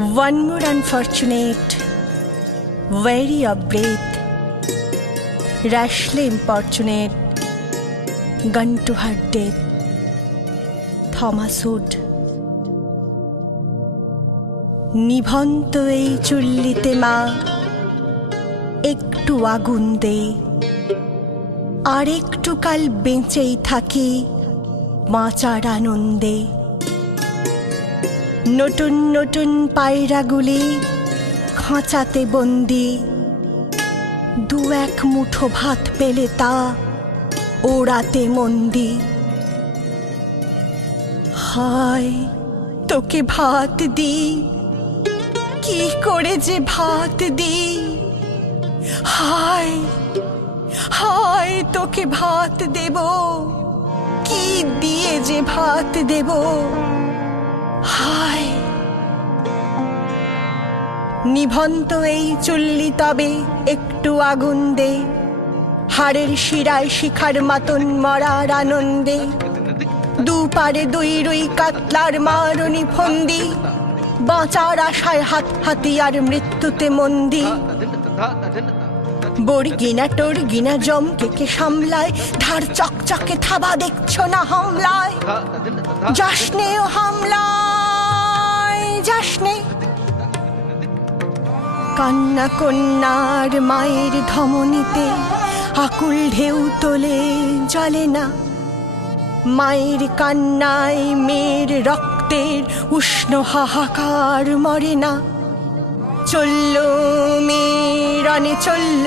One more unfortunate, weary of breath, rashly importunate, gun to her death. Thomas Hood. নিভন্ত এই চুল্লিতে মা একটু আগুন দে আর একটু কাল বেঁচেই থাকি বাঁচার আনন্দে নতুন নতুন পায়রাগুলি খাঁচাতে বন্দি। দু এক মুঠো ভাত পেলে তা ওড়াতে মন্দি। হায়, তোকে ভাত দি কি করে যে ভাত দি হায় হায়, তোকে ভাত দেব। কি দিয়ে যে ভাত দেব? হায়। নিভন্ত এই চুল্লি তবে একটু আগুন দে হাড়ের শিরায় শিখার মাতন মরার আনন্দে। দুপারে দুই রুই কাতলার মারণি ফন্দি, বাঁচার আশায় হাত হাতিয়ার মৃত্যুতে মন্দি। বর্গিনা গিনা জম কে সামলায়, ধার চকচকে থাবা দেখছ না হামলায়। যাসনে ও হামলায় যাসনে কান্না কন্যার মায়ের ধমনীতে আকুল ঢেউ তোলে জলে না। মায়ের কান্নায় মেয়ের রক্তের উষ্ণ হাহাকার মরে না। চলল, মেরনে চলল।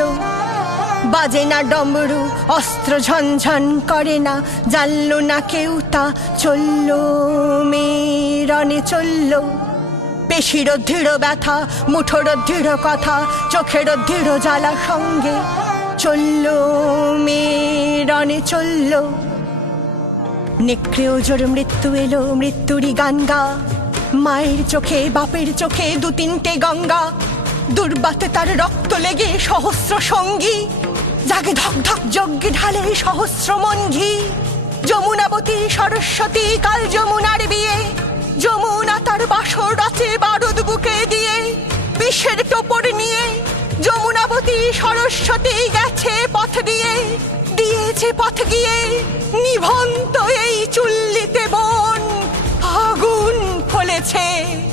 বাজে না ডমরু, অস্ত্র ঝনঝন করে না। জানল না কেউ তা চলল, মেরনে চলল। পেশির দৃঢ় ব্যথা, মুঠোর দৃঢ় কথা, চোখের দৃঢ় জ্বালা সঙ্গে। চলল, মেরনে চলল। নেকড়েও জোর মৃত্যু এলো, মৃত্যুরই গান গা। মায়ের চোখে, বাপের চোখে দু তিনটে গঙ্গা। দুর্বাতে তার রক্ত লেগে সহস্র সঙ্গী। জাগে ধক ধক যজ্ঞে ঢালে সহস্র মন ঘি যমুনাবতী সরস্বতী কাল যমুনার বিয়ে। যমুনা তার বাসর রাতে বারুদ বুকে দিয়ে। বিষের টোপর নিয়ে যমুনাবতী সরস্বতী গেছে পথ দিয়ে। দিয়েছে পথ গিয়ে নিভন্ত এই চুল্লিতে বন। take